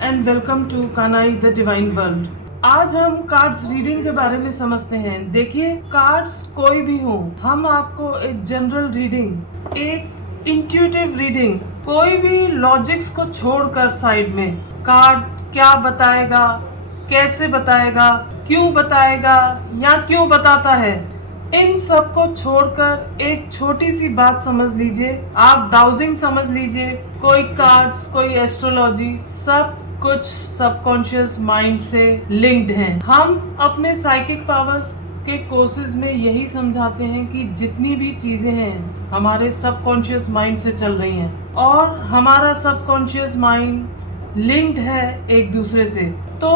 And welcome to Kanai the divine world. आज हम cards reading के बारे में समझते हैं। देखिए, कार्ड्स कोई भी हो, हम आपको एक जनरल रीडिंग, एक इंट्यूटिव रीडिंग, कोई भी लॉजिक्स को छोड़कर साइड में कार्ड क्या बताएगा, कैसे बताएगा, क्यों बताएगा या क्यों बताता है, इन सब को छोड़कर एक छोटी सी बात समझ लीजिए। आप डाउजिंग समझ लीजिए। कोई कार्ड्स, कोई एस्ट्रोलॉजी, सब कुछ सबकॉन्शियस माइंड से लिंक्ड हैं। हम अपने साइकिक पावर्स के कोर्सेज में यही समझाते हैं कि जितनी भी चीजें हैं हमारे सबकॉन्शियस माइंड से चल रही हैं और हमारा सबकॉन्शियस माइंड लिंक्ड है एक दूसरे से। तो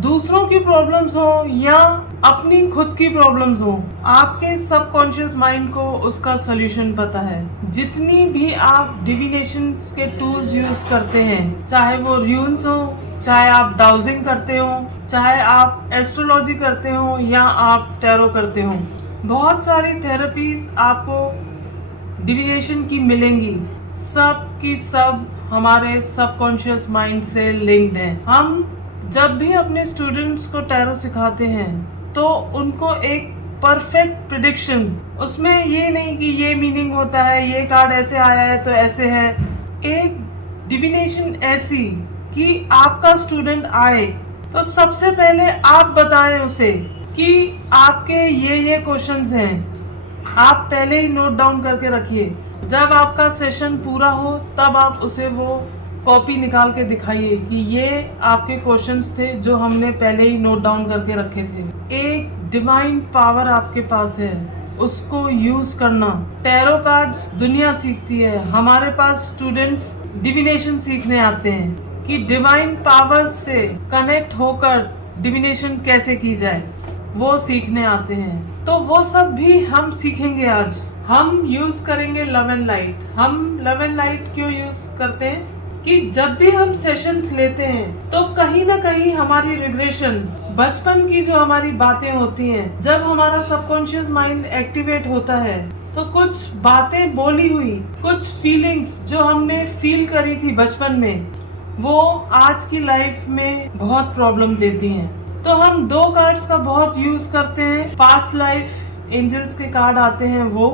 दूसरों की प्रॉब्लम्स हो या अपनी खुद की प्रॉब्लम्स हो, आपके सबकॉन्शियस माइंड को उसका सॉल्यूशन पता है। जितनी भी आप डिविनेशंस के टूल्स यूज करते हैं, चाहे वो र्यून्स हो, चाहे आप डाउजिंग करते हो, चाहे आप एस्ट्रोलॉजी करते हो या आप टैरो करते हो, बहुत सारी थेरेपीज आपको डिविनेशन की मिलेंगी। सब की सब हमारे सबकॉन्शियस माइंड से लिंक्ड है। हम जब भी अपने स्टूडेंट्स को टैरो सिखाते हैं तो उनको एक परफेक्ट प्रिडिक्शन, उसमें ये नहीं कि ये मीनिंग होता है, ये कार्ड ऐसे आया है तो ऐसे है, एक डिविनेशन ऐसी कि आपका स्टूडेंट आए तो सबसे पहले आप बताएं उसे कि आपके ये क्वेश्चंस हैं। आप पहले ही नोट डाउन करके रखिए। जब आपका सेशन पूरा हो तब आप उसे वो कॉपी निकाल के दिखाइए कि ये आपके क्वेश्चंस थे जो हमने पहले ही नोट डाउन करके रखे थे। एक डिवाइन पावर आपके पास है, उसको यूज करना। टैरो कार्ड्स दुनिया सीखती है, हमारे पास स्टूडेंट्स डिविनेशन सीखने आते हैं कि डिवाइन पावर्स से कनेक्ट होकर डिविनेशन कैसे की जाए, वो सीखने आते हैं। तो वो सब भी हम सीखेंगे आज। हम यूज करेंगे लव एंड लाइट। हम लव एंड लाइट क्यों यूज करते हैं कि जब भी हम सेशंस लेते हैं तो कहीं ना कहीं हमारी रिग्रेशन, बचपन की जो हमारी बातें होती हैं, जब हमारा सबकॉन्शियस माइंड एक्टिवेट होता है तो कुछ बातें बोली हुई, कुछ फीलिंग्स जो हमने फील करी थी बचपन में, वो आज की लाइफ में बहुत प्रॉब्लम देती हैं। तो हम दो कार्ड्स का बहुत यूज करते हैं। पास्ट लाइफ एंजल्स के कार्ड आते हैं वो,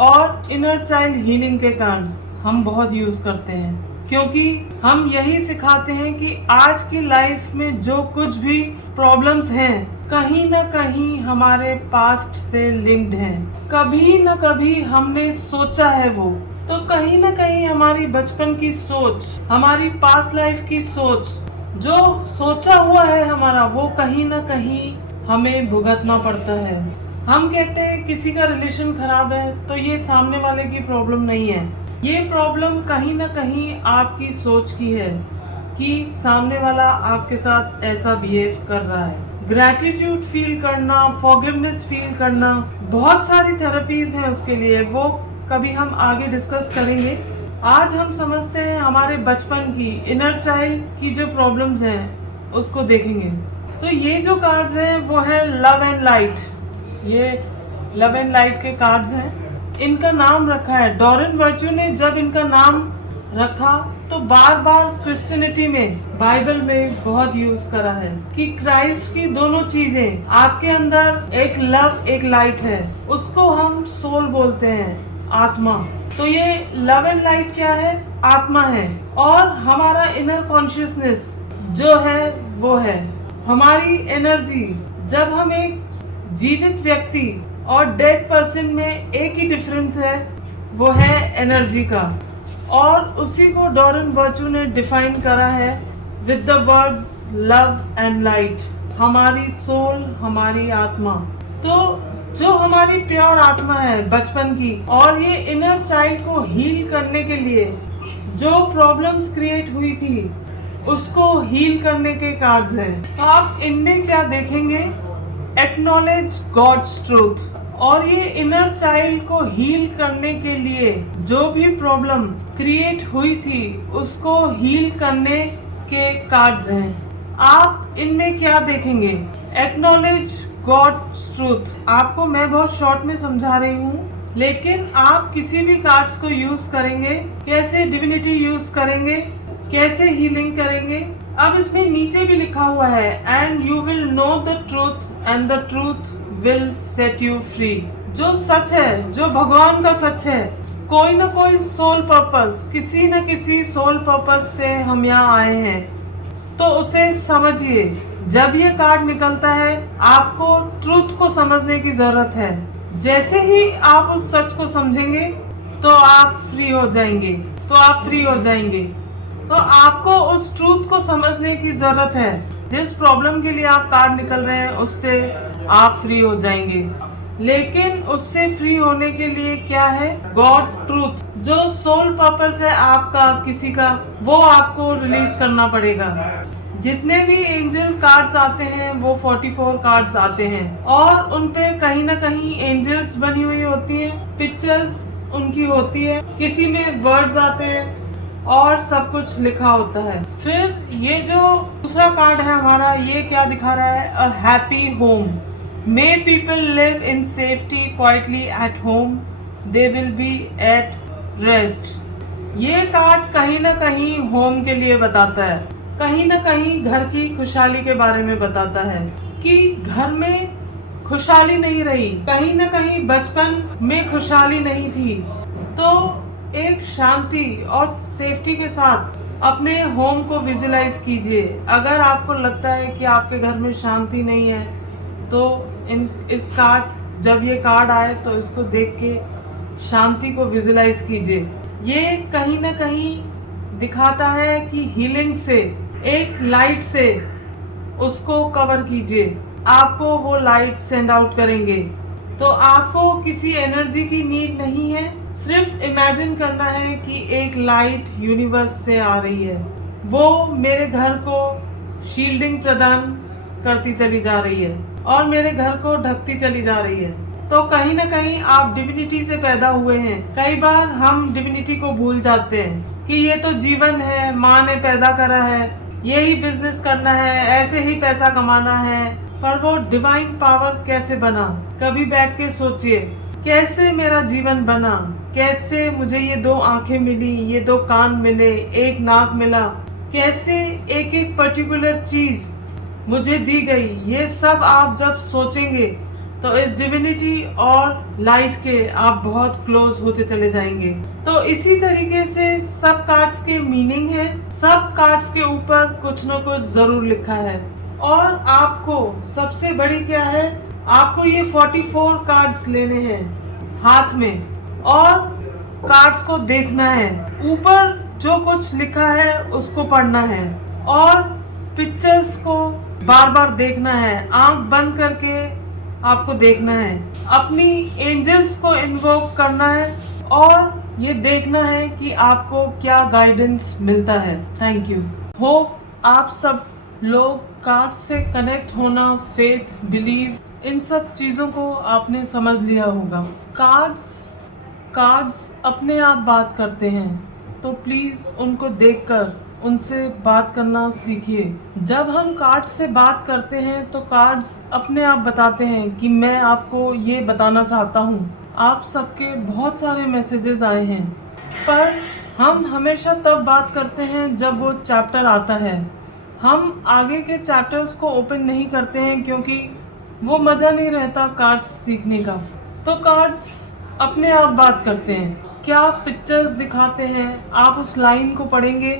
और इनर चाइल्ड हीलिंग के कार्ड्स हम बहुत यूज करते हैं, क्योंकि हम यही सिखाते हैं कि आज की लाइफ में जो कुछ भी प्रॉब्लम्स हैं कहीं ना कहीं हमारे पास्ट से लिंक्ड हैं। कभी ना कभी हमने सोचा है वो, तो कहीं ना कहीं हमारी बचपन की सोच, हमारी पास्ट लाइफ की सोच, जो सोचा हुआ है हमारा, वो कहीं ना कहीं हमें भुगतना पड़ता है। हम कहते हैं किसी का रिलेशन खराब है तो ये सामने वाले की प्रॉब्लम नहीं है, ये प्रॉब्लम कहीं ना कहीं आपकी सोच की है कि सामने वाला आपके साथ ऐसा बिहेव कर रहा है। ग्रैटिट्यूड फील करना, फॉरगिवनेस फील करना, बहुत सारी थेरेपीज हैं उसके लिए, वो कभी हम आगे डिस्कस करेंगे। आज हम समझते हैं हमारे बचपन की, इनर चाइल्ड की जो प्रॉब्लम्स हैं उसको देखेंगे। तो ये जो कार्ड्स हैं वो है लव एंड लाइट। ये लव एंड लाइट के कार्ड्स हैं। इनका नाम रखा है डॉरेन वर्च्यू ने। जब इनका नाम रखा तो बार बार क्रिश्चियनिटी में, बाइबल में बहुत यूज करा है कि क्राइस्ट की दोनों चीजें, आपके अंदर एक लव एक लाइट है, उसको हम सोल बोलते हैं, आत्मा। तो ये लव एंड लाइट क्या है? आत्मा है। और हमारा इनर कॉन्शियसनेस जो है वो है हमारी एनर्जी। जब हम एक जीवित व्यक्ति और डेड पर्सन में एक ही डिफरेंस है, वो है एनर्जी का, और उसी को डॉरेन वर्च्यू ने डिफाइन करा है with the words love and light. हमारी सोल, हमारी आत्मा, तो जो हमारी प्योर आत्मा है बचपन की, और ये इनर चाइल्ड को हील करने के लिए जो प्रॉब्लम्स क्रिएट हुई थी उसको हील करने के कार्ड्स हैं। तो आप इनमें क्या देखेंगे? Acknowledge God's truth. और ये इनर चाइल्ड को हील करने के लिए जो भी प्रॉब्लम क्रिएट हुई थी उसको हील करने के कार्ड्स हैं। आप इनमें क्या देखेंगे? Acknowledge God's truth. आपको मैं बहुत शॉर्ट में समझा रही हूँ, लेकिन आप किसी भी कार्ड्स को यूज करेंगे, कैसे डिविनिटी यूज करेंगे, कैसे हीलिंग करेंगे, अब इसमें नीचे भी लिखा हुआ है and you will know the truth and the truth will set you free. जो सच है, जो भगवान का सच है, कोई ना कोई सोल पर्पस, किसी न किसी सोल पर्पस से हम यहाँ आए हैं, तो उसे समझिए। जब ये कार्ड निकलता है आपको ट्रूथ को समझने की जरूरत है। जैसे ही आप उस सच को समझेंगे तो आप फ्री हो जाएंगे, तो आपको उस ट्रूथ को समझने की जरूरत है। जिस प्रॉब्लम के लिए आप कार्ड निकल रहे हैं उससे आप फ्री हो जाएंगे। लेकिन उससे फ्री होने के लिए क्या है, गॉड ट्रूथ, जो सोल पर्पस है आपका किसी का, वो आपको रिलीज करना पड़ेगा। जितने भी एंजल कार्ड्स आते हैं वो 44 कार्ड्स आते हैं और उनपे कहीं ना कहीं एंजल्स बनी हुई होती हैं, पिक्चर्स उनकी होती है, किसी में वर्ड्स आते हैं और सब कुछ लिखा होता है। फिर ये जो दूसरा कार्ड है हमारा, ये क्या दिखा रहा है, a happy home, may people live in safety quietly at home, they will be at rest. ये कार्ड कहीं ना कहीं होम के लिए बताता है, कहीं ना कहीं घर की खुशहाली के बारे में बताता है कि घर में खुशहाली नहीं रही, कहीं ना कहीं बचपन में खुशहाली नहीं थी। तो एक शांति और सेफ्टी के साथ अपने होम को विजुलाइज कीजिए। अगर आपको लगता है कि आपके घर में शांति नहीं है तो जब ये कार्ड आए तो इसको देख के शांति को विजुलाइज कीजिए। ये कहीं ना कहीं दिखाता है कि हीलिंग से, एक लाइट से उसको कवर कीजिए, आपको वो लाइट सेंड आउट करेंगे। तो आपको किसी एनर्जी की नीड नहीं है, सिर्फ इमेजिन करना है कि एक लाइट यूनिवर्स से आ रही है, वो मेरे घर को शील्डिंग प्रदान करती चली जा रही है और मेरे घर को ढकती चली जा रही है। तो कहीं ना कहीं आप डिविनिटी से पैदा हुए हैं। कई बार हम डिविनिटी को भूल जाते हैं कि ये तो जीवन है, माँ ने पैदा करा है, यही बिजनेस करना है, ऐसे ही पैसा कमाना है। पर वो डिवाइन पावर कैसे बना, कभी बैठ के सोचिए, कैसे मेरा जीवन बना, कैसे मुझे ये 2 आंखें मिली, ये 2 कान मिले, एक नाक मिला, कैसे एक एक पर्टिकुलर चीज मुझे दी गई। ये सब आप जब सोचेंगे तो इस डिविनिटी और लाइट के आप बहुत क्लोज होते चले जाएंगे। तो इसी तरीके से सब कार्ड्स के मीनिंग है, सब कार्ड्स के ऊपर कुछ न कुछ जरूर लिखा है। और आपको सबसे बड़ी क्या है, आपको ये 44 कार्ड्स लेने हैं हाथ में और कार्ड्स को देखना है, ऊपर जो कुछ लिखा है उसको पढ़ना है और पिक्चर्स को बार बार देखना है, आंख बंद करके आपको देखना है, अपनी एंजल्स को इन्वोक करना है और ये देखना है कि आपको क्या गाइडेंस मिलता है। Thank you. होप आप सब लोग कार्ड्स से कनेक्ट होना, फेथ, बिलीव, इन सब चीज़ों को आपने समझ लिया होगा। कार्ड्स अपने आप बात करते हैं, तो प्लीज़ उनको देखकर उनसे बात करना सीखिए। जब हम कार्ड्स से बात करते हैं तो कार्ड्स अपने आप बताते हैं कि मैं आपको ये बताना चाहता हूँ। आप सबके बहुत सारे मैसेजेस आए हैं, पर हम हमेशा तब बात करते हैं जब वो चैप्टर आता है। हम आगे के चैप्टर्स को ओपन नहीं करते हैं क्योंकि वो मज़ा नहीं रहता कार्ड्स सीखने का। तो कार्ड्स अपने आप बात करते हैं, क्या पिक्चर्स दिखाते हैं, आप उस लाइन को पढ़ेंगे,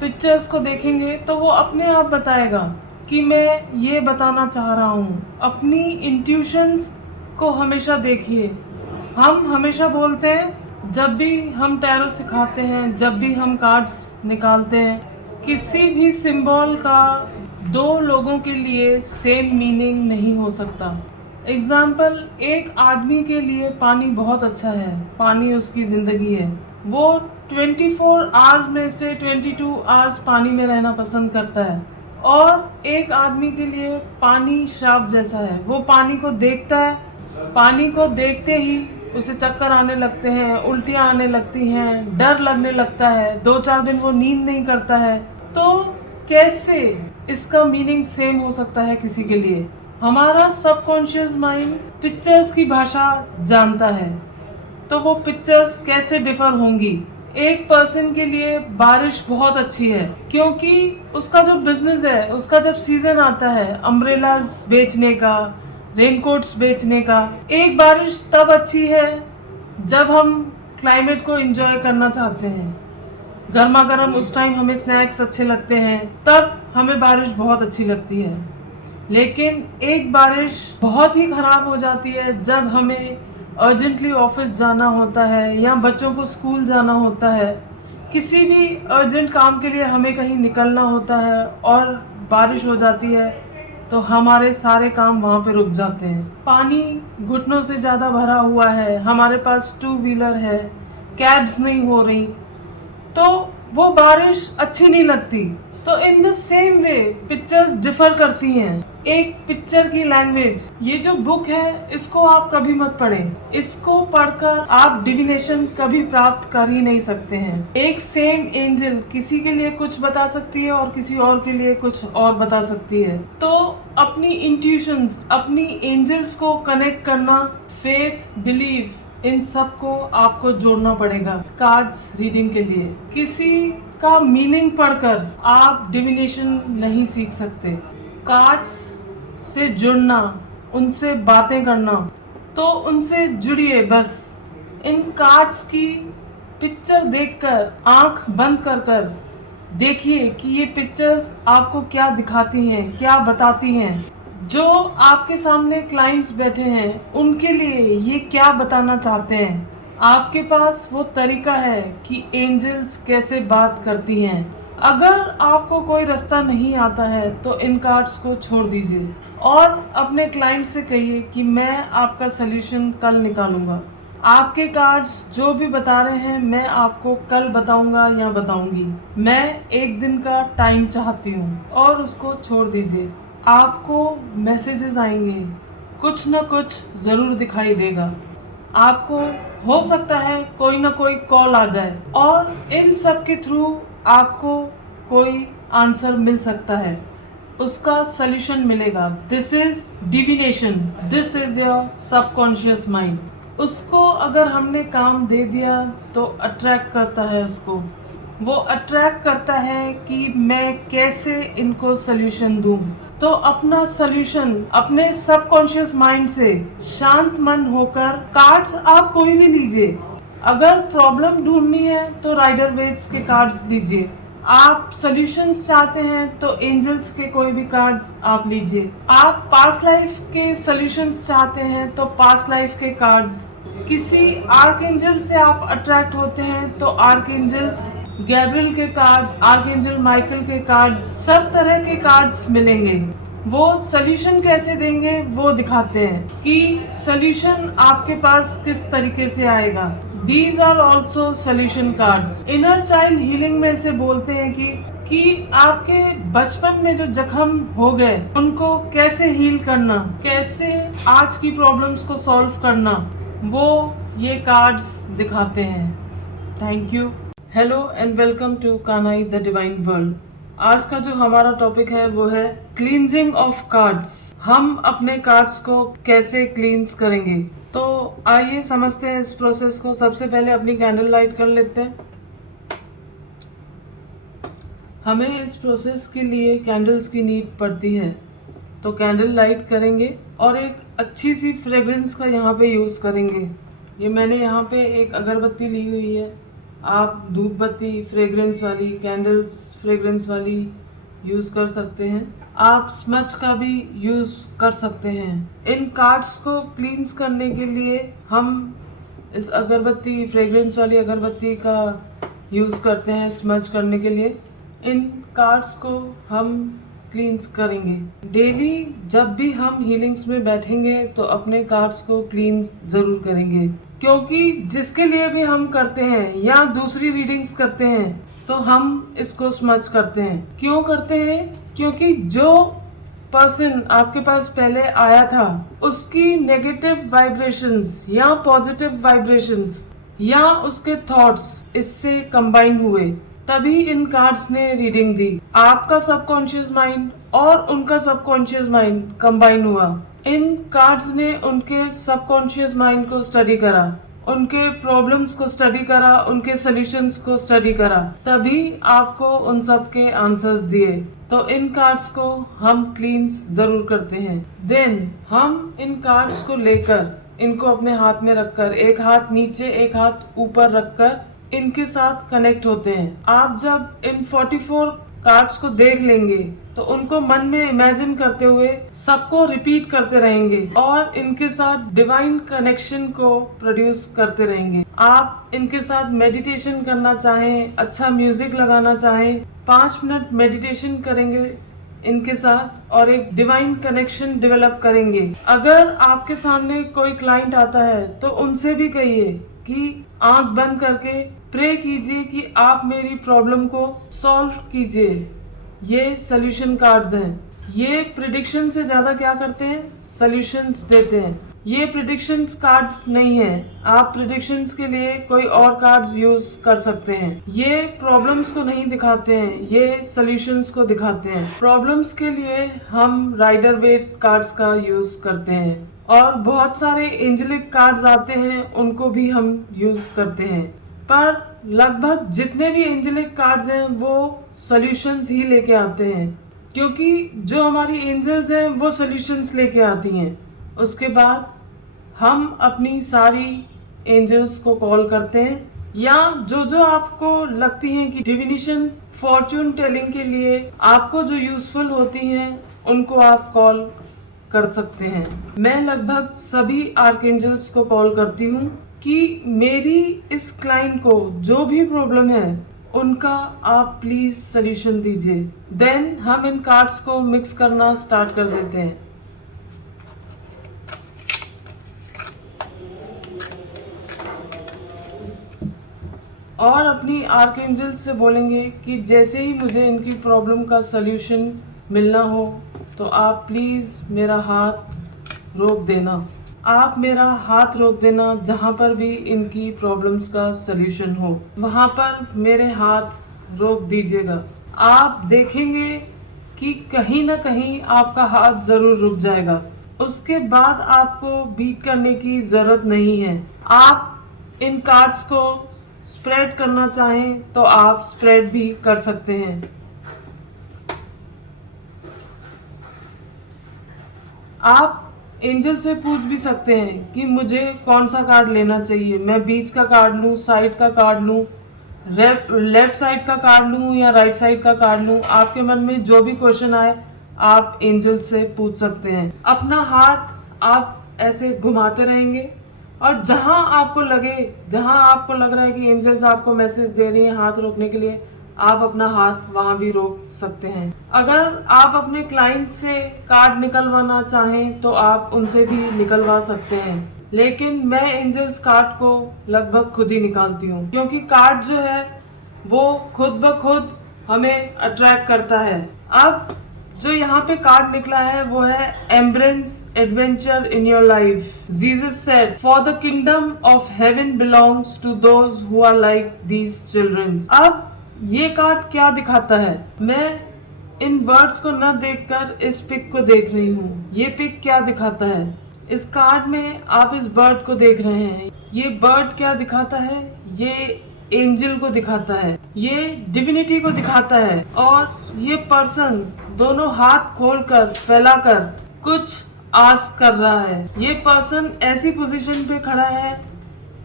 पिक्चर्स को देखेंगे तो वो अपने आप बताएगा कि मैं ये बताना चाह रहा हूँ। अपनी इंट्यूशंस को हमेशा देखिए। हम हमेशा बोलते हैं, जब भी हम टैरो सिखाते हैं, जब भी हम कार्ड्स निकालते हैं, किसी भी सिंबल का 2 लोगों के लिए सेम मीनिंग नहीं हो सकता। एग्जाम्पल, एक आदमी के लिए पानी बहुत अच्छा है, पानी उसकी ज़िंदगी है, वो 24 आवर्स में से 22 आवर्स पानी में रहना पसंद करता है। और एक आदमी के लिए पानी श्राप जैसा है, वो पानी को देखता है, पानी को देखते ही उसे चक्कर आने लगते हैं, उल्टियाँ आने लगती हैं, डर लगने लगता है, 2-4 दिन वो नींद नहीं करता है। तो कैसे इसका मीनिंग सेम हो सकता है किसी के लिए? हमारा सबकॉन्शियस माइंड पिक्चर्स की भाषा जानता है, तो वो पिक्चर्स कैसे डिफर होंगी एक पर्सन के लिए बारिश बहुत अच्छी है, क्योंकि उसका जो बिजनेस है, उसका जब सीजन आता है अम्ब्रेलास बेचने का, रेनकोट्स बेचने का, एक बारिश तब अच्छी है जब हम क्लाइमेट को एंजॉय करना चाहते हैं, गर्मा गर्म उस टाइम हमें स्नैक्स अच्छे लगते हैं, तब हमें बारिश बहुत अच्छी लगती है। लेकिन एक बारिश बहुत ही खराब हो जाती है जब हमें अर्जेंटली ऑफिस जाना होता है या बच्चों को स्कूल जाना होता है, किसी भी अर्जेंट काम के लिए हमें कहीं निकलना होता है और बारिश हो जाती है तो हमारे सारे काम वहाँ पे रुक जाते हैं। पानी घुटनों से ज़्यादा भरा हुआ है, हमारे पास 2 व्हीलर है, कैब्स नहीं हो रही, तो वो बारिश अच्छी नहीं लगती। तो in the same way pictures differ करती हैं। एक पिक्चर की लैंग्वेज, ये जो बुक है इसको आप कभी मत पढ़ें, इसको पढ़कर आप डिविनेशन कभी प्राप्त कर ही नहीं सकते हैं। एक सेम एंजल किसी के लिए कुछ बता सकती है और किसी और के लिए कुछ और बता सकती है। तो अपनी इंट्यूशंस, अपनी एंजल्स को कनेक्ट करना, फेथ, बिलीव, इन सब को आपको जोड़ना पड़ेगा कार्ड्स रीडिंग के लिए। किसी का मीनिंग पढ़कर आप डिविनेशन नहीं सीख सकते। कार्ड्स से जुड़ना, उनसे बातें करना, तो उनसे जुड़िए बस। इन कार्ड्स की पिक्चर देखकर आंख बंद कर कर देखिए कि ये पिक्चर्स आपको क्या दिखाती हैं, क्या बताती हैं। जो आपके सामने क्लाइंट्स बैठे हैं उनके लिए ये क्या बताना चाहते हैं। आपके पास वो तरीका है कि एंजल्स कैसे बात करती हैं। अगर आपको कोई रास्ता नहीं आता है तो इन कार्ड्स को छोड़ दीजिए और अपने क्लाइंट से कहिए कि मैं आपका सलूशन कल निकालूंगा। आपके कार्ड्स जो भी बता रहे हैं मैं आपको कल बताऊंगा या बताऊंगी। मैं एक दिन का टाइम चाहती हूँ और उसको छोड़ दीजिए। आपको मैसेजेस आएंगे, कुछ ना कुछ ज़रूर दिखाई देगा। आपको हो सकता है कोई ना कोई कॉल आ जाए और इन सब के थ्रू आपको कोई आंसर मिल सकता है, उसका सलूशन मिलेगा। This is divination, this is your subconscious mind. उसको अगर हमने काम दे दिया तो अट्रैक्ट करता है उसको, वो अट्रैक्ट करता है कि मैं कैसे इनको सलूशन दूं। तो अपना सलूशन अपने सबकॉन्शियस माइंड से शांत मन होकर कार्ड्स आप कोई भी लीजिए। अगर प्रॉब्लम ढूंढनी है तो राइडर वेट्स के कार्ड्स लीजिए। आप सॉल्यूशंस चाहते हैं तो एंजल्स के कोई भी कार्ड्स आप लीजिए। आप पास्ट लाइफ के सॉल्यूशंस चाहते हैं तो पास्ट लाइफ के कार्ड्स। किसी आर्कएंजल से आप अट्रैक्ट होते हैं तो आर्कएंजल्स गैब्रियल के कार्ड्स, आर्कएंजल माइकल के कार्ड्स, सब तरह के कार्ड्स मिलेंगे। वो सॉल्यूशन कैसे देंगे वो दिखाते हैं कि सॉल्यूशन आपके पास किस तरीके से आएगा। These are also solution cards. Inner child healing में से बोलते हैं कि आपके बचपन में जो जख्म हो गए उनको कैसे हील करना, कैसे आज की प्रॉब्लम्स को सॉल्व करना, वो ये कार्ड्स दिखाते हैं। Thank you. Hello and welcome to Kanai the divine world. आज का जो हमारा टॉपिक है वो है क्लींजिंग ऑफ कार्ड्स। हम अपने कार्ड्स को कैसे क्लींस करेंगे, तो आइए समझते हैं इस प्रोसेस को। सबसे पहले अपनी कैंडल लाइट कर लेते हैं। हमें इस प्रोसेस के लिए कैंडल्स की नीड पड़ती है, तो कैंडल लाइट करेंगे और एक अच्छी सी फ्रेग्रेंस का यहाँ पे यूज़ करेंगे। ये मैंने यहाँ पे एक अगरबत्ती ली हुई है। आप धूप बत्ती फ्रेग्रेंस वाली, कैंडल्स फ्रेग्रेंस वाली यूज़ कर सकते हैं। आप स्मच का भी यूज़ कर सकते हैं। इन कार्ड्स को क्लींस करने के लिए हम इस अगरबत्ती, फ्रेग्रेंस वाली अगरबत्ती का यूज़ करते हैं स्मच करने के लिए। इन कार्ड्स को हम क्लींस करेंगे। डेली जब भी हम हीलिंग्स में बैठेंगे तो अपने कार्ड्स को क्लींस ज़रूर करेंगे, क्योंकि जिसके लिए भी हम करते हैं या दूसरी रीडिंग्स करते हैं तो हम इसको स्मच करते हैं। क्यों करते हैं? क्योंकि जो पर्सन आपके पास पहले आया था उसकी नेगेटिव वाइब्रेशंस या पॉजिटिव वाइब्रेशंस या उसके थॉट्स इससे कंबाइन हुए, तभी इन कार्ड्स ने रीडिंग दी। आपका सबकॉन्शियस माइंड और उनका सबकॉन्शियस माइंड कंबाइन हुआ। इन कार्ड्स ने उनके सबकॉन्शियस माइंड को स्टडी करा। उनके प्रॉब्लम्स को स्टडी करा, उनके सॉल्यूशंस को स्टडी करा, तभी आपको उन सब के आंसर्स दिए। तो इन कार्ड्स को हम क्लींस जरूर करते हैं। देन हम इन कार्ड्स को लेकर इनको अपने हाथ में रखकर, एक हाथ नीचे एक हाथ ऊपर रखकर इनके साथ कनेक्ट होते हैं। आप जब इन 44 कार्ड्स को देख लेंगे तो उनको मन में इमेजिन करते हुए सबको रिपीट करते रहेंगे और इनके साथ डिवाइन कनेक्शन को प्रोड्यूस करते रहेंगे। आप इनके साथ मेडिटेशन करना चाहें, अच्छा म्यूजिक लगाना चाहें, 5 मिनट मेडिटेशन करेंगे इनके साथ और एक डिवाइन कनेक्शन डेवलप करेंगे। अगर आपके सामने कोई क्लाइंट आता है तो उनसे भी कहिए कि आंख बंद करके प्रे कीजिए कि आप मेरी प्रॉब्लम को सॉल्व कीजिए। ये सॉल्यूशन कार्ड्स हैं। ये प्रिडिक्शन से ज्यादा क्या करते हैं, सॉल्यूशंस देते हैं। ये प्रिडिक्शंस कार्ड्स नहीं है। आप प्रिडिक्शंस के लिए कोई और कार्ड्स यूज कर सकते हैं। ये प्रॉब्लम्स को नहीं दिखाते हैं, ये सॉल्यूशंस को दिखाते हैं। प्रॉब्लम्स के लिए हम राइडर वेट कार्ड्स का यूज करते हैं और बहुत सारे एंजेलिक कार्ड्स आते हैं, उनको भी हम यूज करते हैं। पर लगभग जितने भी एंजेलिक कार्ड्स हैं वो सॉल्यूशंस ही लेके आते हैं, क्योंकि जो हमारी एंजल्स हैं वो सॉल्यूशंस लेके आती हैं। उसके बाद हम अपनी सारी एंजल्स को कॉल करते हैं, या जो आपको लगती हैं कि डिविनेशन फॉर्चून टेलिंग के लिए आपको जो यूजफुल होती हैं उनको आप कॉल कर सकते हैं। मैं लगभग सभी आर्कएंजल्स को कॉल करती हूँ कि मेरी इस क्लाइंट को जो भी प्रॉब्लम है उनका आप प्लीज सॉल्यूशन दीजिए। देन हम इन कार्ड्स को मिक्स करना स्टार्ट कर देते हैं। और अपनी आर्कएंजल से बोलेंगे कि जैसे ही मुझे इनकी प्रॉब्लम का सॉल्यूशन मिलना हो तो आप प्लीज मेरा हाथ रोक देना। आप मेरा हाथ रोक देना, जहाँ पर भी इनकी प्रॉब्लम्स का सलूशन हो वहाँ पर मेरे हाथ रोक दीजिएगा। आप देखेंगे कि कहीं ना कहीं आपका हाथ जरूर रुक जाएगा। उसके बाद आपको बीट करने की जरूरत नहीं है। आप इन कार्ड्स को स्प्रेड करना चाहें तो आप स्प्रेड भी कर सकते हैं। आप एंजल से पूछ भी सकते हैं कि मुझे कौन सा कार्ड लेना चाहिए, मैं बीच का कार्ड लूं, साइड का कार्ड लूं, लेफ्ट साइड का कार्ड लूं या राइट साइड का कार्ड लूं। आपके मन में जो भी क्वेश्चन आए आप एंजल से पूछ सकते हैं। अपना हाथ आप ऐसे घुमाते रहेंगे और जहां आपको लग रहा है कि एंजल्स आपको मैसेज दे रही हैं हाथ रोकने के लिए, आप अपना हाथ वहां भी रोक सकते हैं। अगर आप अपने क्लाइंट से कार्ड निकलवाना चाहें तो आप उनसे भी निकलवा सकते हैं, लेकिन मैं एंजल्स कार्ड को लगभग खुद ही निकालती हूँ, क्योंकि कार्ड जो है वो खुद ब खुद हमें अट्रैक्ट करता है। अब जो यहाँ पे कार्ड निकला है वो है embrace adventure in your life. Jesus said for the kingdom of heaven belongs to those who are like these children. अब ये कार्ड क्या दिखाता है, मैं इन वर्ड्स को न देखकर इस पिक को देख रही हूँ। ये पिक क्या दिखाता है, इस कार्ड में आप इस बर्ड को देख रहे हैं। ये बर्ड क्या दिखाता है, ये एंजल को दिखाता है, ये डिविनिटी को दिखाता है। और ये पर्सन दोनों हाथ खोलकर फैलाकर कुछ आस्क कर रहा है। ये पर्सन ऐसी पोजीशन पे खड़ा है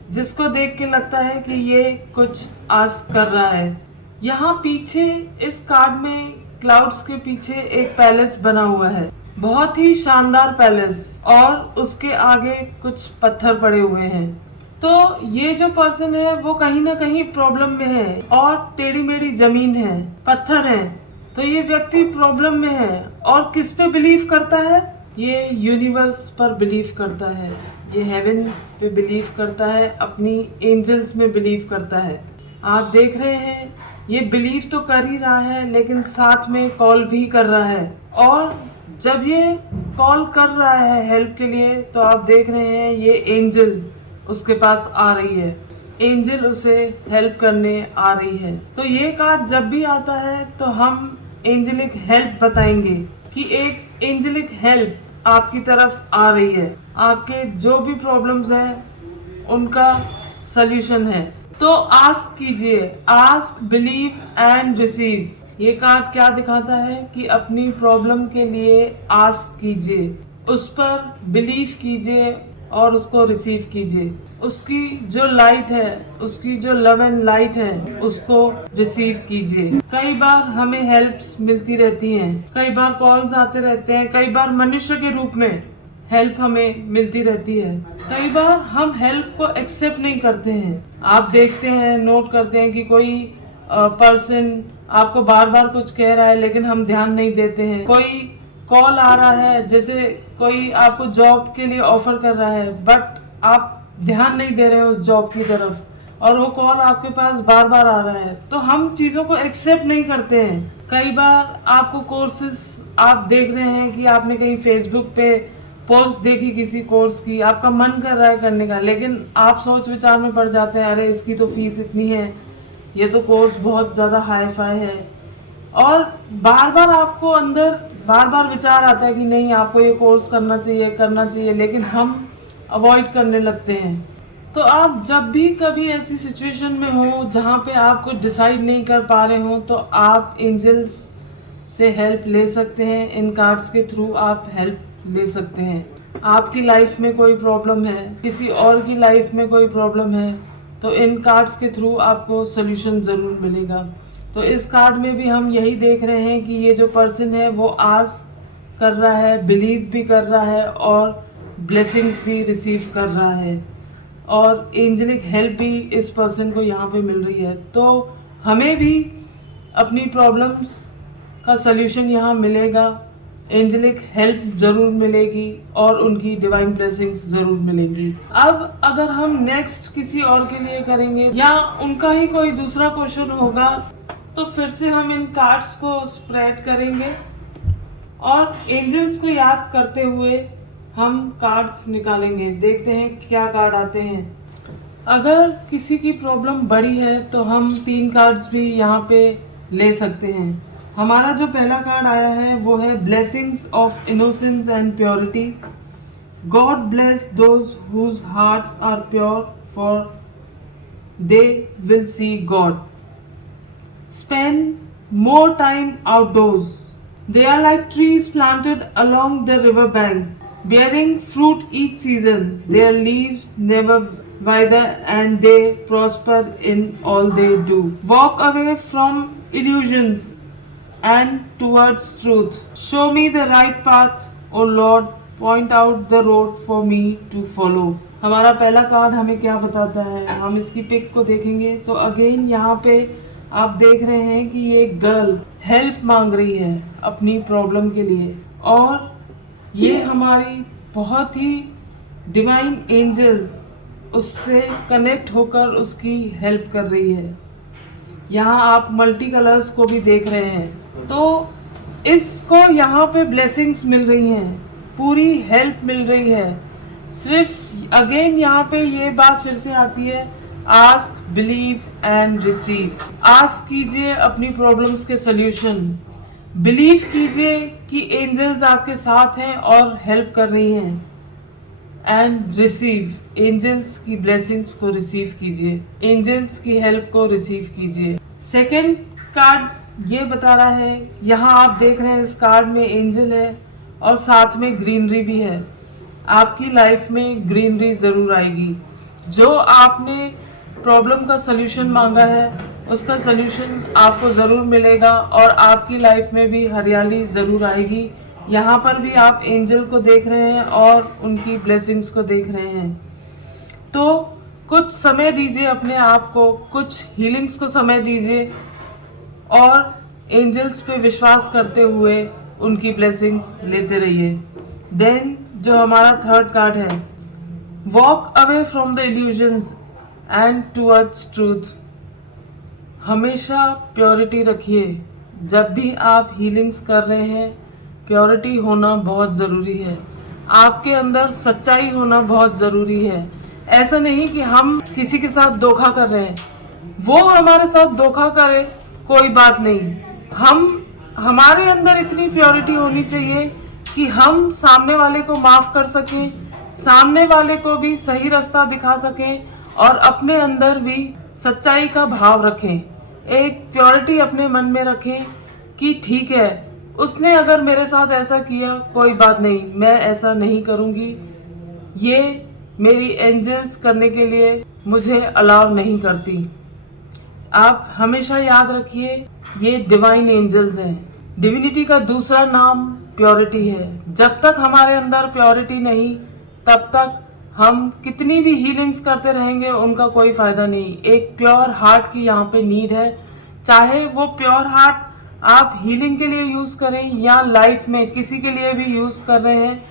जिसको देख के लगता है कि ये कुछ आस्क कर रहा है। यहाँ पीछे इस कार्ड में क्लाउड्स के पीछे एक पैलेस बना हुआ है, बहुत ही शानदार पैलेस, और उसके आगे कुछ पत्थर पड़े हुए हैं। तो ये जो पर्सन है वो कहीं ना कहीं प्रॉब्लम में है और टेढ़ी मेढ़ी जमीन है, पत्थर है। तो ये व्यक्ति प्रॉब्लम में है और किस पे बिलीव करता है, ये यूनिवर्स पर बिलीव करता है, ये हेवन पे बिलीव करता है, अपनी एंजल्स में बिलीव करता है। आप देख रहे हैं ये बिलीव तो कर ही रहा है लेकिन साथ में कॉल भी कर रहा है। और जब ये कॉल कर रहा है हेल्प के लिए तो आप देख रहे हैं ये एंजल उसके पास आ रही है, एंजल उसे हेल्प करने आ रही है। तो ये कार्ड जब भी आता है तो हम एंजेलिक हेल्प बताएंगे कि एक एंजेलिक हेल्प आपकी तरफ आ रही है। आपके जो भी प्रॉब्लम्स हैं उनका सल्यूशन है। तो आस्क कीजिए, आस्क, बिलीव एंड रिसीव। ये कार्ड क्या दिखाता है कि अपनी प्रॉब्लम के लिए आस्क कीजिए, उस पर बिलीव कीजिए और उसको रिसीव कीजिए। उसकी जो लाइट है, उसकी जो लव एंड लाइट है, उसको रिसीव कीजिए। कई बार हमें हेल्प्स मिलती रहती हैं, कई बार कॉल्स आते रहते हैं, कई बार मनुष्य के रूप में हेल्प हमें मिलती रहती है। कई बार हम हेल्प को एक्सेप्ट नहीं करते हैं। आप देखते हैं, नोट करते हैं कि कोई पर्सन आपको बार बार कुछ कह रहा है लेकिन हम ध्यान नहीं देते हैं। कोई कॉल आ रहा है, जैसे कोई आपको जॉब के लिए ऑफर कर रहा है, बट आप ध्यान नहीं दे रहे हैं उस जॉब की तरफ, और वो कॉल आपके पास बार बार आ रहा है, तो हम चीज़ों को एक्सेप्ट नहीं करते हैं। कई बार आपको कोर्सेज आप देख रहे हैं कि आपने कहीं फेसबुक पे पोस्ट देखी किसी कोर्स की, आपका मन कर रहा है करने का, लेकिन आप सोच विचार में पड़ जाते हैं, अरे इसकी तो फीस इतनी है, ये तो कोर्स बहुत ज़्यादा हाई फाई है, और बार बार आपको अंदर बार बार विचार आता है कि नहीं आपको ये कोर्स करना चाहिए, लेकिन हम अवॉइड करने लगते हैं। तो आप जब भी कभी ऐसी सिचुएशन में हो जहाँ पे आप कुछ डिसाइड नहीं कर पा रहे हो, तो आप एंजल्स से हेल्प ले सकते हैं। इन कार्ड्स के थ्रू आप हेल्प ले सकते हैं। आपकी लाइफ में कोई प्रॉब्लम है, किसी और की लाइफ में कोई प्रॉब्लम है, तो इन कार्ड्स के थ्रू आपको सोल्यूशन ज़रूर मिलेगा। तो इस कार्ड में भी हम यही देख रहे हैं कि ये जो पर्सन है वो आस्क कर रहा है, बिलीव भी कर रहा है और ब्लेसिंग्स भी रिसीव कर रहा है, और एंजलिक हेल्प भी इस पर्सन को यहाँ पे मिल रही है। तो हमें भी अपनी प्रॉब्लम्स का सल्यूशन यहाँ मिलेगा, एंजलिक हेल्प ज़रूर मिलेगी और उनकी डिवाइन ब्लेसिंग्स ज़रूर मिलेंगी। अब अगर हम नेक्स्ट किसी और के लिए करेंगे या उनका ही कोई दूसरा क्वेश्चन होगा, तो फिर से हम इन कार्ड्स को स्प्रेड करेंगे और एंजल्स को याद करते हुए हम कार्ड्स निकालेंगे। देखते हैं क्या कार्ड आते हैं। अगर किसी की प्रॉब्लम बड़ी है तो हम 3 कार्ड्स भी यहाँ पे ले सकते हैं। हमारा जो पहला कार्ड आया है वो है blessings of innocence and purity. God bless those whose hearts are pure, for they will see God. Spend more time outdoors. They are like trees planted along the river bank, bearing fruit each season. Their leaves never wither and they prosper in all they do. Walk away from illusions and towards truth. Show me the right path, O Lord. Point out the road for me to follow. हमारा पहला card हमें क्या बताता है, हम इसकी pick को देखेंगे तो अगेन यहाँ पे आप देख रहे हैं कि ये गर्ल हेल्प मांग रही है अपनी प्रॉब्लम के लिए, और ये हमारी बहुत ही डिवाइन एंजल उससे कनेक्ट होकर उसकी हेल्प कर रही है। यहाँ आप मल्टी कलर्स को भी देख रहे हैं, तो इसको यहाँ पे ब्लेसिंग्स मिल रही हैं, पूरी हेल्प मिल रही है। सिर्फ अगेन यहाँ पे ये बात फिर से आती है, ask, believe and receive. Ask कीजिए अपनी प्रॉब्लम्स के सॉल्यूशन, बिलीव कीजिए कि एंजल्स आपके साथ हैं और हेल्प कर रही हैं, एंड रिसीव, एंजल्स की ब्लेसिंग्स को रिसीव कीजिए, एंजल्स की हेल्प को रिसीव कीजिए। सेकंड कार्ड ये बता रहा है, यहाँ आप देख रहे हैं इस कार्ड में एंजल है और साथ में ग्रीनरी भी है। आपकी लाइफ में ग्रीनरी ज़रूर आएगी। जो आपने प्रॉब्लम का सल्यूशन मांगा है उसका सल्यूशन आपको ज़रूर मिलेगा और आपकी लाइफ में भी हरियाली ज़रूर आएगी। यहाँ पर भी आप एंजल को देख रहे हैं और उनकी ब्लेसिंग्स को देख रहे हैं। तो कुछ समय दीजिए अपने आप को, कुछ हीलिंग्स को समय दीजिए और एंजल्स पे विश्वास करते हुए उनकी ब्लेसिंग्स लेते रहिए। देन जो हमारा थर्ड कार्ड है, walk away from the illusions and towards truth. हमेशा प्योरिटी रखिए। जब भी आप हीलिंग्स कर रहे हैं, प्योरिटी होना बहुत ज़रूरी है। आपके अंदर सच्चाई होना बहुत ज़रूरी है। ऐसा नहीं कि हम किसी के साथ धोखा कर रहे हैं, वो हमारे साथ धोखा करे कोई बात नहीं, हमारे अंदर इतनी प्योरिटी होनी चाहिए कि हम सामने वाले को माफ़ कर सकें, सामने वाले को भी सही रास्ता दिखा सकें और अपने अंदर भी सच्चाई का भाव रखें। एक प्योरिटी अपने मन में रखें कि ठीक है, उसने अगर मेरे साथ ऐसा किया कोई बात नहीं, मैं ऐसा नहीं करूँगी, ये मेरी एंजल्स करने के लिए मुझे अलाउ नहीं करती। आप हमेशा याद रखिए, ये डिवाइन एंजल्स हैं। डिविनिटी का दूसरा नाम प्योरिटी है। जब तक हमारे अंदर प्योरिटी नहीं, तब तक हम कितनी भी हीलिंग्स करते रहेंगे उनका कोई फायदा नहीं। एक प्योर हार्ट की यहाँ पे नीड है। चाहे वो प्योर हार्ट आप हीलिंग के लिए यूज करें या लाइफ में किसी के लिए भी यूज कर रहे हैं,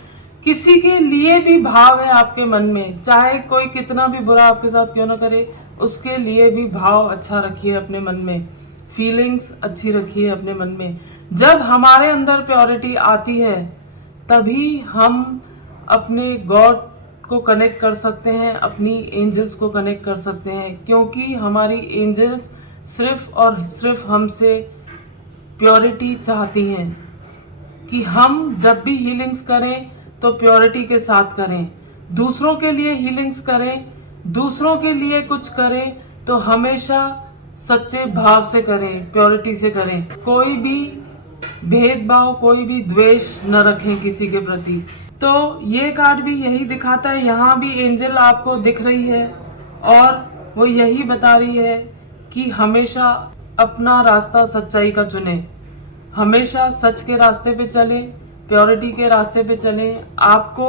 किसी के लिए भी भाव है आपके मन में, चाहे कोई कितना भी बुरा आपके साथ क्यों ना करे, उसके लिए भी भाव अच्छा रखिए अपने मन में, फीलिंग्स अच्छी रखिए अपने मन में। जब हमारे अंदर प्योरिटी आती है तभी हम अपने गॉड को कनेक्ट कर सकते हैं, अपनी एंजल्स को कनेक्ट कर सकते हैं, क्योंकि हमारी एंजल्स सिर्फ और सिर्फ हमसे प्योरिटी चाहती हैं कि हम जब भी हीलिंग्स करें तो प्योरिटी के साथ करें। दूसरों के लिए हीलिंग्स करें, दूसरों के लिए कुछ करें तो हमेशा सच्चे भाव से करें, प्योरिटी से करें। कोई भी भेदभाव, कोई भी द्वेष न रखें किसी के प्रति। तो ये कार्ड भी यही दिखाता है। यहाँ भी एंजल आपको दिख रही है और वो यही बता रही है कि हमेशा अपना रास्ता सच्चाई का चुने, हमेशा सच के रास्ते पे चलें, प्योरिटी के रास्ते पे चलें। आपको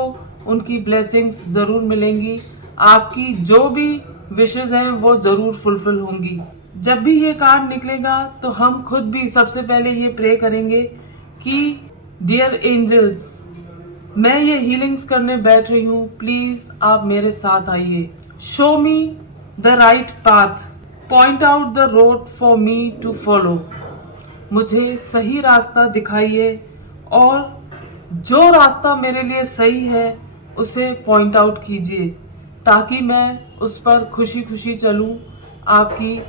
उनकी ब्लेसिंग्स ज़रूर मिलेंगी, आपकी जो भी विशेज़ हैं वो ज़रूर फुलफिल होंगी। जब भी ये कार्ड निकलेगा तो हम खुद भी सबसे पहले ये प्रे करेंगे कि डियर एंजल्स, मैं ये हीलिंग्स करने बैठ रही हूँ, प्लीज़ आप मेरे साथ आइए। Show me the right path, point out the road for me to follow. मुझे सही रास्ता दिखाइए और जो रास्ता मेरे लिए सही है उसे पॉइंट आउट कीजिए, ताकि मैं उस पर खुशी खुशी चलूँ, आपकी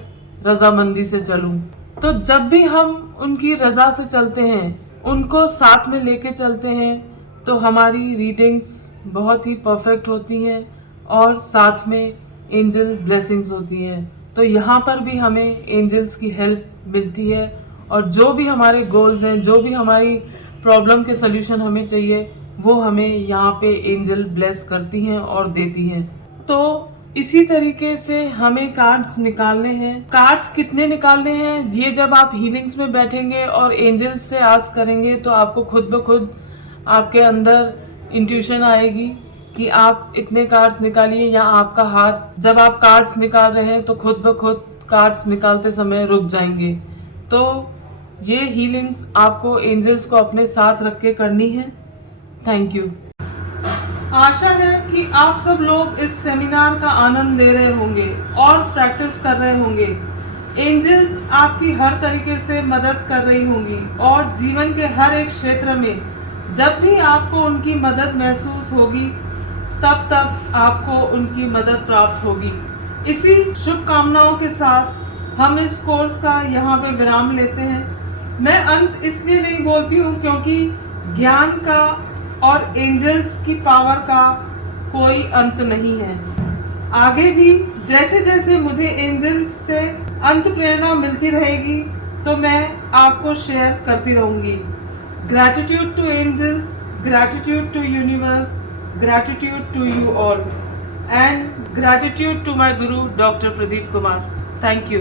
रजामंदी से चलूँ। तो जब भी हम उनकी रजा से चलते हैं, उनको साथ में लेके चलते हैं, तो हमारी रीडिंग्स बहुत ही परफेक्ट होती हैं और साथ में एंजल ब्लेसिंग्स होती हैं। तो यहाँ पर भी हमें एंजल्स की हेल्प मिलती है और जो भी हमारे गोल्स हैं, जो भी हमारी प्रॉब्लम के सल्यूशन हमें चाहिए, वो हमें यहाँ पे एंजल ब्लेस करती हैं और देती हैं। तो इसी तरीके से हमें कार्ड्स निकालने हैं। कार्ड्स कितने निकालने हैं, ये जब आप हीलिंग्स में बैठेंगे और एंजल्स से आस्क करेंगे तो आपको खुद ब खुद आपके अंदर इंट्यूशन आएगी कि आप इतने कार्ड्स निकालिए, या आपका हाथ जब आप कार्ड्स निकाल रहे हैं तो खुद ब खुद कार्ड्स निकालते समय रुक जाएंगे। तो ये हीलिंग्स आपको एंजल्स को अपने साथ रख के करनी है। Thank you. आशा है कि आप सब लोग इस सेमिनार का आनंद ले रहे होंगे और प्रैक्टिस कर रहे होंगे। एंजल्स आपकी हर तरीके से मदद कर रही होंगी और जीवन के हर एक क्षेत्र में जब भी आपको उनकी मदद महसूस होगी, तब आपको उनकी मदद प्राप्त होगी। इसी शुभकामनाओं के साथ हम इस कोर्स का यहाँ पे विराम लेते हैं। मैं अंत इसलिए नहीं बोलती हूँ क्योंकि ज्ञान का और एंजल्स की पावर का कोई अंत नहीं है। आगे भी जैसे जैसे मुझे एंजल्स से अंत प्रेरणा मिलती रहेगी तो मैं आपको शेयर करती रहूँगी। Gratitude to angels, gratitude to universe, gratitude to you all, and gratitude to my Guru Dr. Pradeep Kumar. Thank you.